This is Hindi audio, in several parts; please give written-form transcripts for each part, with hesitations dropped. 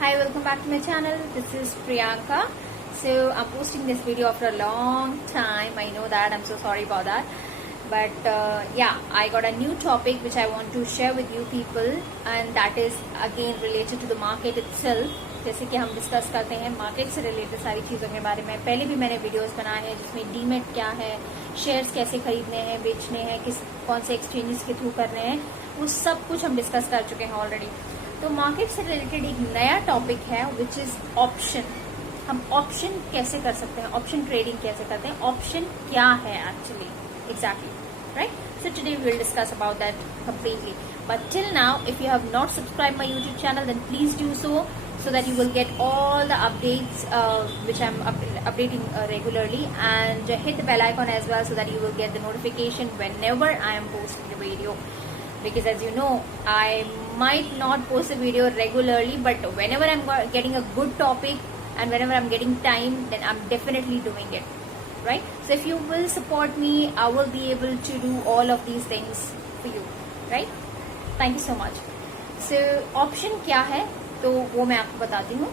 Hi, welcome back to my channel. This is Priyanka. So I'm posting this video after a long time. I know that. I'm so sorry about that. But yeah, I got a new topic which I want to share with you people, and that is again related to the market itself. जैसे कि हम डिस्कस करते हैं मार्केट से रिलेटेड सारी चीज़ों के बारे में. पहले भी मैंने वीडियोस बनाए हैं जिसमें डीमेट क्या है, शेयर्स कैसे खरीदने हैं, बेचने हैं, कौन से एक्सचेंजेस के थ्रू करने हैं, वो सब कुछ हम डिस्कस कर चुके हैं ऑलरेडी. तो मार्केट से रिलेटेड एक नया टॉपिक है विच इज ऑप्शन. हम ऑप्शन कैसे कर सकते हैं, ऑप्शन ट्रेडिंग कैसे करते हैं, ऑप्शन क्या है actually exactly, right. So today we will discuss about that completely. But till now, if you have not subscribed my YouTube channel, then please do so that you will get all the updates which I'm updating regularly, and hit the bell icon as well so that you will get the notification whenever I am posting the video. Because as you know, I might not post a video regularly, but whenever I'm getting a good topic and whenever I'm getting time, then I'm definitely doing it, right? So if you will support me, I will be able to do all of these things for you, right? Thank you so much. So option क्या है तो वो मैं आपको बताती हूँ.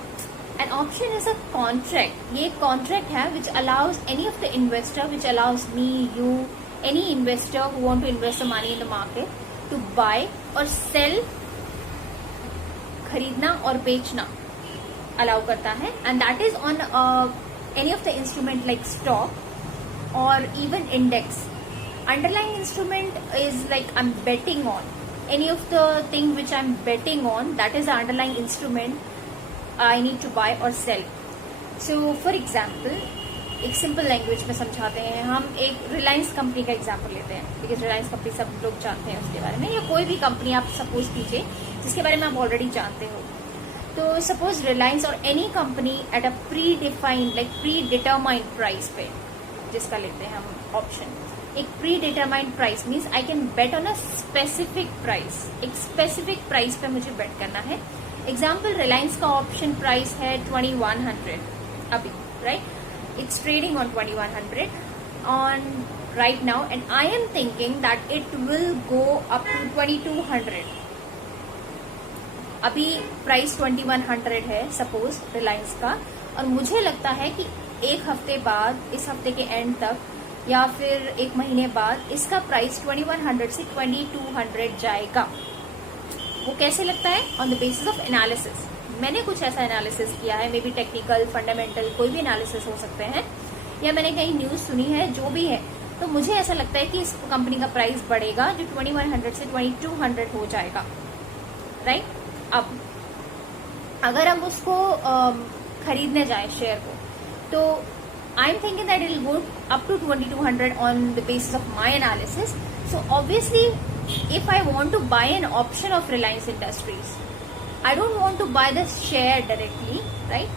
An option is a contract. ये एक contract है which allows any of the investor, which allows me, you, any investor who want to invest the money in the market to buy or sell, खरीदना और बेचना अलाउ करता है. And that is on any of the instrument like stock or even index. Underlying instrument is like I'm betting on. Any of the thing which I'm betting on, that is the underlying instrument I need to buy or sell. So for example, एक सिंपल लैंग्वेज में समझाते हैं. हम एक रिलायंस कंपनी का एग्जांपल लेते हैं, बिकॉज रिलायंस कंपनी सब लोग जानते हैं उसके बारे में, या कोई भी कंपनी आप सपोज कीजिए जिसके बारे में आप ऑलरेडी जानते हो. तो सपोज रिलायंस और any company at a pre defined like pre determined price पे जिसका लेते हैं हम ऑप्शन. एक pre determined price means I can bet on a specific price. एक स्पेसिफिक प्राइस पे मुझे बेट करना है. एग्जाम्पल, रिलायंस का ऑप्शन प्राइस है 2100 अभी, right. It's trading on 2100 on right now, and I am thinking that it will go up to 2200. अभी प्राइस 2100 है सपोज रिलायंस का, और मुझे लगता है कि एक हफ्ते बाद, इस हफ्ते के एंड तक या फिर एक महीने बाद इसका प्राइस 2100 से 2200 जाएगा. वो कैसे लगता है? On the basis of analysis. मैंने कुछ ऐसा एनालिसिस किया है, मे बी टेक्निकल, फंडामेंटल, कोई भी एनालिसिस हो सकते हैं, या मैंने कहीं न्यूज सुनी है, जो भी है. तो मुझे ऐसा लगता है कि इस कंपनी का प्राइस बढ़ेगा जो 2100 से 2200 हो जाएगा, राइट. अब अगर हम उसको खरीदने जाए शेयर को, तो I am thinking that it will go up to 2200 on the basis of my analysis. So obviously if I want to buy an option of Reliance Industries, I don't want to buy the share directly, right?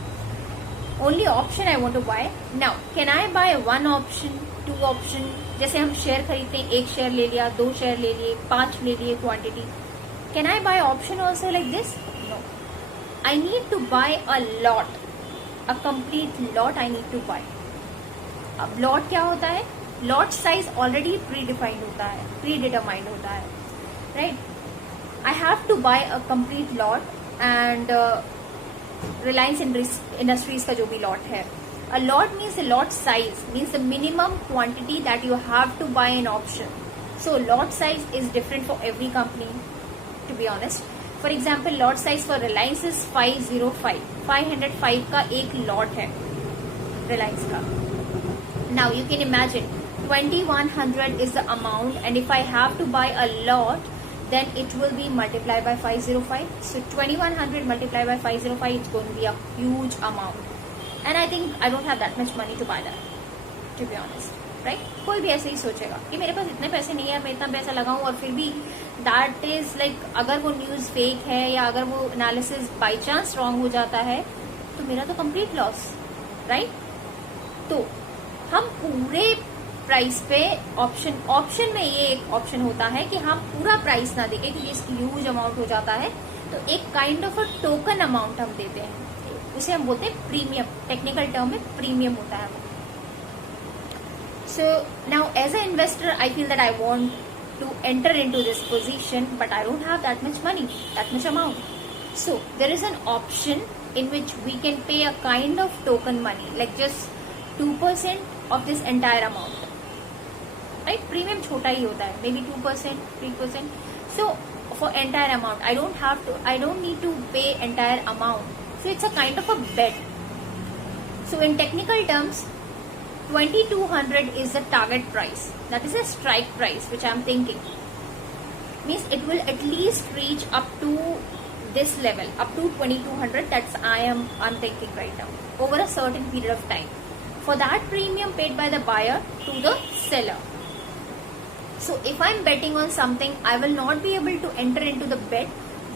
Only option I want to buy. Now, can I buy one option, two option? जैसे हम शेयर खरीदते हैं, एक शेयर ले लिया, दो शेयर ले लिए, 5 ले लिए quantity. Can I buy option also like this? No. I need to buy a lot, a complete lot I need to buy. अब lot क्या होता है? Lot size already predefined होता है, प्री डिटरमाइंड होता है, right. I have to buy a complete lot, and Reliance Industries का जो भी लॉट है, a lot means a lot size means the minimum quantity that you have to buy an option. So lot size is different for every company, to be honest. For example, lot size for Reliance is 505 का एक लॉट है रिलायंस का. Now you can imagine 2100 is the amount, and if I have to buy a lot, then it will be multiplied by 505. So 2100 multiplied by 505, it's going to be a huge amount, and I think I don't have that much money to buy that, to be honest, right? कोई भी ऐसे ही सोचेगा कि मेरे पास इतने पैसे नहीं है, मैं इतना पैसा लगाऊं, और फिर भी that is like अगर वो न्यूज फेक है या अगर वो एनालिसिस बाई चांस रॉन्ग हो जाता है तो मेरा तो कंप्लीट लॉस, राइट. तो हम पूरे प्राइस पे ऑप्शन में ये एक ऑप्शन होता है कि हम पूरा प्राइस ना देके, क्योंकि इसकी ह्यूज अमाउंट हो जाता है, तो एक kind of a token amount हम देते हैं. उसे हम बोलते हैं प्रीमियम. टेक्निकल टर्म में प्रीमियम होता है. So now as a investor I feel that I want to enter into this position, but I don't have that much money, that much amount. So there is an option in which we can pay a kind of token money, like just 2% of this entire amount, right? Premium छोटा ही होता है, maybe 2%, 3%. So for entire amount, I don't need to pay entire amount. So it's a kind of a bet. So in technical terms, 2200 is the target price. That is a strike price, which I am thinking. Means it will at least reach up to this level, up to 2200. That's I'm thinking right now, over a certain period of time, for that premium paid by the buyer to the seller. So if I'm betting on something, I will not be able to enter into the bet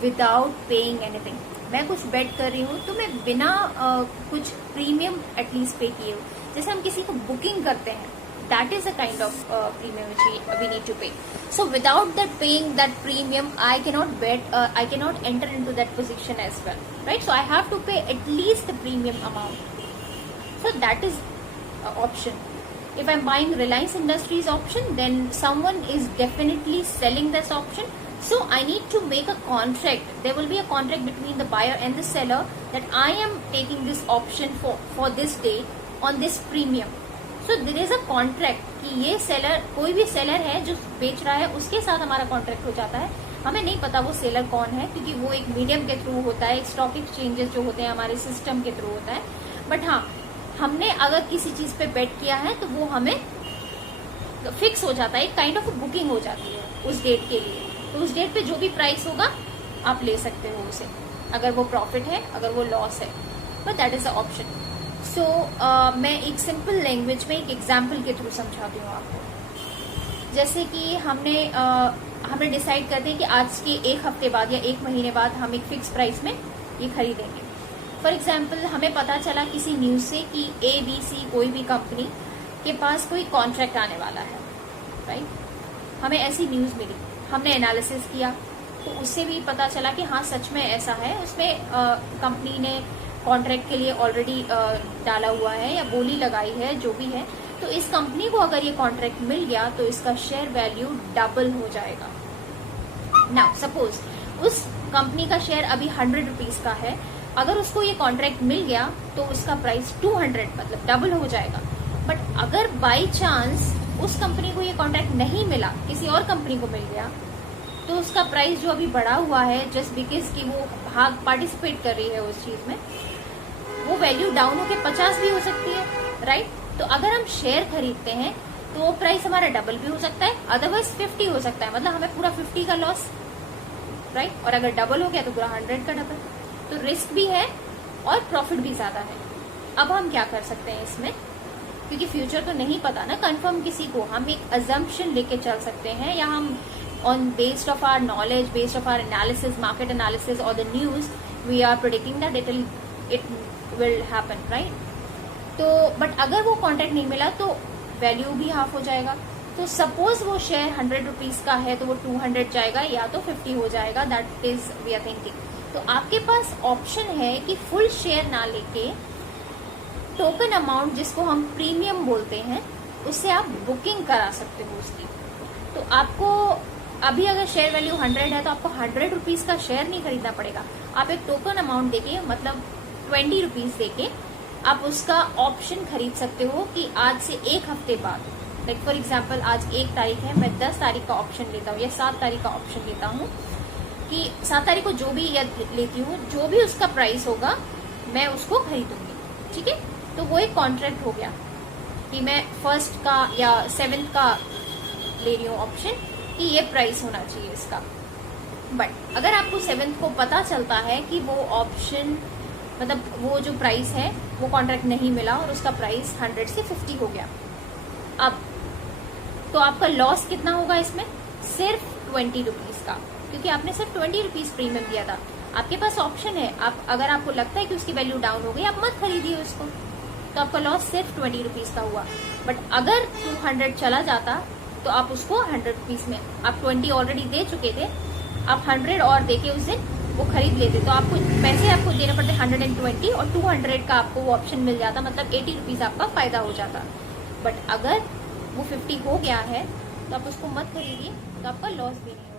without paying anything. मैं कुछ बेट कर रही हूँ तो मैं बिना कुछ प्रीमियम एटलीस्ट पे किए हूँ. जैसे हम किसी को बुकिंग करते हैं, that is a kind of premium which we need to pay. So without that paying that premium, I cannot bet, I cannot enter into that position as well, right? So I have to pay at least the premium amount. So that is option. If I'm buying Reliance Industries option, then someone is definitely selling this option. So I need to make a contract. There will be a contract between the buyer and the seller that I am taking this option for this day on this premium. So there is a contract कि ये सेलर, कोई भी सेलर है जो बेच रहा है, उसके साथ हमारा कॉन्ट्रैक्ट हो जाता है. हमें नहीं पता वो सेलर कौन है, क्योंकि वो एक मीडियम के थ्रू होता है, स्टॉक एक्सचेंजेस जो होते हैं हमारे सिस्टम के थ्रू होता है. बट हाँ, हमने अगर किसी चीज पे बेट किया है तो वो हमें फिक्स हो जाता है, एक काइंड ऑफ बुकिंग हो जाती है उस डेट के लिए. तो उस डेट पे जो भी प्राइस होगा आप ले सकते हो उसे, अगर वो प्रॉफिट है, अगर वो लॉस है. But that is the option. So मैं एक सिंपल लैंग्वेज में एक एग्जाम्पल के थ्रू समझाती हूँ आपको. जैसे कि हमने डिसाइड करते हैं कि आज के एक हफ्ते बाद या एक महीने बाद हम एक फिक्स प्राइस में ये खरीदेंगे. फॉर एग्जाम्पल, हमें पता चला किसी न्यूज से कि ABC कोई भी कंपनी के पास कोई कॉन्ट्रैक्ट आने वाला है, राइट? हमें ऐसी न्यूज मिली, हमने एनालिसिस किया तो उससे भी पता चला कि हाँ सच में ऐसा है. उसमें कंपनी ने कॉन्ट्रैक्ट के लिए ऑलरेडी डाला हुआ है या बोली लगाई है, जो भी है. तो इस कंपनी को अगर ये कॉन्ट्रैक्ट मिल गया तो इसका शेयर वैल्यू डबल हो जाएगा. नाउ सपोज उस कंपनी का शेयर अभी 100 रुपीज का है, अगर उसको ये कॉन्ट्रैक्ट मिल गया तो उसका प्राइस 200 मतलब डबल हो जाएगा. बट अगर बाई चांस उस कंपनी को ये कॉन्ट्रैक्ट नहीं मिला, किसी और कंपनी को मिल गया, तो उसका प्राइस जो अभी बढ़ा हुआ है जस्ट बिकॉज कि वो पार्टिसिपेट कर रही है उस चीज में, वो वैल्यू डाउन होकर 50 भी हो सकती है, राइट? तो अगर हम शेयर खरीदते हैं तो वो प्राइस हमारा डबल भी हो सकता है, अदरवाइज 50 हो सकता है, मतलब हमें पूरा 50 का लॉस, राइट? और अगर डबल हो गया तो पूरा 100 का डबल. तो रिस्क भी है और प्रॉफिट भी ज्यादा है. अब हम क्या कर सकते हैं इसमें, क्योंकि फ्यूचर तो नहीं पता ना कंफर्म किसी को, हम एक अजम्पशन लेके चल सकते हैं, या हम on based of our knowledge, based of our analysis, market analysis or the news, we are predicting that it will happen, right? तो बट अगर वो कॉन्ट्रैक्ट नहीं मिला तो वैल्यू भी हाफ हो जाएगा. तो सपोज वो शेयर 100 रुपीज का है तो वो 200 जाएगा या तो 50 हो जाएगा. That is we are thinking. तो आपके पास ऑप्शन है कि फुल शेयर ना लेके टोकन अमाउंट, जिसको हम प्रीमियम बोलते हैं, उससे आप बुकिंग करा सकते हो उसकी. तो आपको अभी अगर शेयर वैल्यू 100 है तो आपको 100 रुपीज का शेयर नहीं खरीदना पड़ेगा. आप एक टोकन अमाउंट देके, मतलब 20 रुपीज देके आप उसका ऑप्शन खरीद सकते हो कि आज से एक हफ्ते बाद, लाइक फॉर एग्जाम्पल आज 1 तारीख है, मैं 10 तारीख का ऑप्शन लेता हूँ या 7 तारीख का ऑप्शन लेता हूँ कि 7 तारीख को जो भी लेती हूँ, जो भी उसका प्राइस होगा मैं उसको खरीदूंगी. ठीक है, तो वो एक कॉन्ट्रैक्ट हो गया कि मैं 1st का या 7th का ले रही हूँ ऑप्शन कि ये प्राइस होना चाहिए इसका. बट अगर आपको 7th को पता चलता है कि वो ऑप्शन, मतलब वो जो प्राइस है वो कॉन्ट्रैक्ट नहीं मिला और उसका प्राइस 100 से 50 हो गया, अब तो आपका लॉस कितना होगा इसमें? सिर्फ 20 रुपीज का, क्योंकि आपने सिर्फ 20 रुपीज प्रीमियम दिया था. आपके पास ऑप्शन है, आप अगर आपको लगता है कि उसकी वैल्यू डाउन हो गई, आप मत खरीदिए उसको, तो आपका लॉस सिर्फ 20 रुपीज का हुआ. बट अगर 200 चला जाता तो आप उसको 100 रुपीज में, आप 20 ऑलरेडी दे चुके थे, आप 100 और देके उस दिन वो खरीद लेते, तो आपको पैसे आपको देने पड़ते 120 और 200 का आपको वो ऑप्शन मिल जाता, मतलब 80 रुपीज आपका फायदा हो जाता. बट अगर वो 50 हो गया है तो आप उसको मत खरीदिए, तो आपका लॉस भी नहीं.